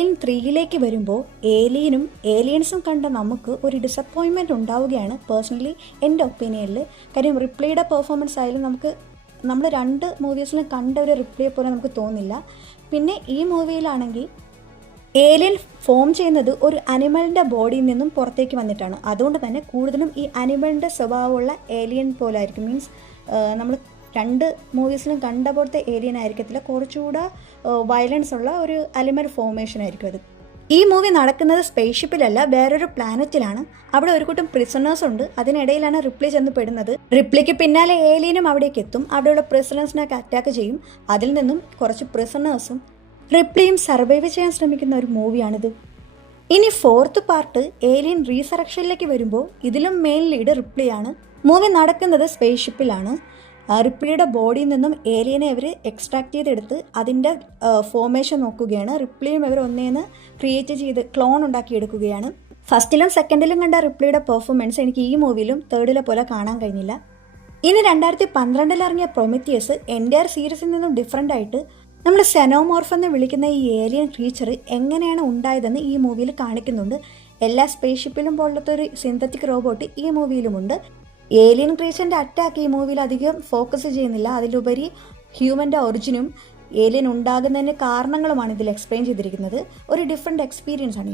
Alien 3യിലേക്ക് വരുമ്പോൾ ഏലിയനും ഏലിയൻസും കണ്ട നമുക്ക് ഒരു ഡിസപ്പോയിൻമെൻറ്റ് ഉണ്ടാവുകയാണ് പേഴ്സണലി എൻ്റെ ഒപ്പീനിയനിൽ. കാര്യം റിപ്ലിയുടെ പെർഫോമൻസ് ആയാലും നമ്മൾ രണ്ട് മൂവീസിലും കണ്ട ഒരു റിപ്ലിയെ പോലെ നമുക്ക് തോന്നില്ല. പിന്നെ ഈ മൂവിയിലാണെങ്കിൽ ഏലിയൻ ഫോം ചെയ്യുന്നത് ഒരു അനിമലിൻ്റെ ബോഡിയിൽ നിന്നും പുറത്തേക്ക് വന്നിട്ടാണ്. അതുകൊണ്ട് തന്നെ കൂടുതലും ഈ അനിമലിൻ്റെ സ്വഭാവമുള്ള ഏലിയൻ പോലെ ആയിരിക്കും. മീൻസ് നമ്മൾ രണ്ട് മൂവീസിലും കണ്ട പോലത്തെ ഏലിയൻ ആയിരിക്കത്തില്ല, കുറച്ചുകൂടെ വയലൻസ് ഉള്ള ഒരു അനിമൽ ഫോർമേഷൻ ആയിരിക്കും അത്. ഈ മൂവി നടക്കുന്നത് സ്പേസ്ഷിപ്പിലല്ല, വേറൊരു പ്ലാനറ്റിലാണ്. അവിടെ ഒരു കൂട്ടം പ്രിസണേഴ്സ് ഉണ്ട്. അതിനിടയിലാണ് റിപ്ലി ചെന്ന് പെടുന്നത്. റിപ്ലിക്ക് പിന്നാലെ ഏലിയനും അവിടേക്ക് എത്തും. അവിടെയുള്ള പ്രിസണേഴ്സിനൊക്കെ അറ്റാക്ക് ചെയ്യും. അതിൽ നിന്നും കുറച്ച് പ്രിസണേഴ്സും റിപ്ലിയും സർവൈവ് ചെയ്യാൻ ശ്രമിക്കുന്ന ഒരു മൂവിയാണിത്. ഇനി 4th പാർട്ട് ഏലിയൻ റീസറക്ഷനിലേക്ക് വരുമ്പോൾ ഇതിലും മെയിൻ ലീഡ് റിപ്ലിയാണ്. മൂവി നടക്കുന്നത് സ്പേസ്ഷിപ്പിലാണ്. റിപ്ലിയുടെ ബോഡിയിൽ നിന്നും ഏലിയനെ അവർ എക്സ്ട്രാക്ട് ചെയ്തെടുത്ത് അതിൻ്റെ ഫോർമേഷൻ നോക്കുകയാണ്. റിപ്ലിയും അവർ ഒന്നേന്ന് ക്രിയേറ്റ് ചെയ്ത് ക്ലോൺ ഉണ്ടാക്കിയെടുക്കുകയാണ്. ഫസ്റ്റിലും സെക്കൻഡിലും കണ്ട റിപ്ലിയുടെ പെർഫോമൻസ് എനിക്ക് ഈ മൂവിയിലും 3ലെ പോലെ കാണാൻ കഴിഞ്ഞില്ല. ഇനി 2012 ഇറങ്ങിയ പ്രൊമിത്തിയസ് എൻ്റയർ സീരീസിൽ നിന്നും ഡിഫറെൻ്റ് ആയിട്ട് നമ്മൾ സെനോമോർഫ് എന്ന് വിളിക്കുന്ന ഈ ഏലിയൻ ക്രീച്ചർ എങ്ങനെയാണ് ഉണ്ടായതെന്ന് ഈ മൂവിയിൽ കാണിക്കുന്നുണ്ട്. എല്ലാ സ്പേസ്ഷിപ്പിലും പോലത്തെ ഒരു സിന്തറ്റിക് റോബോട്ട് ഈ മൂവിയിലുമുണ്ട്. ഏലിയൻ ക്രീച്ചറിൻ്റെ അറ്റാക്ക് ഈ മൂവിയിൽ അധികം ഫോക്കസ് ചെയ്യുന്നില്ല. അതിലുപരി ഹ്യൂമൻ്റെ ഒറിജിനും ഏലിയൻ ഉണ്ടാകുന്നതിന് കാരണങ്ങളുമാണ് ഇതിൽ എക്സ്പ്ലെയിൻ ചെയ്തിരിക്കുന്നത്. ഒരു ഡിഫറെൻറ്റ് എക്സ്പീരിയൻസ് ആണ്.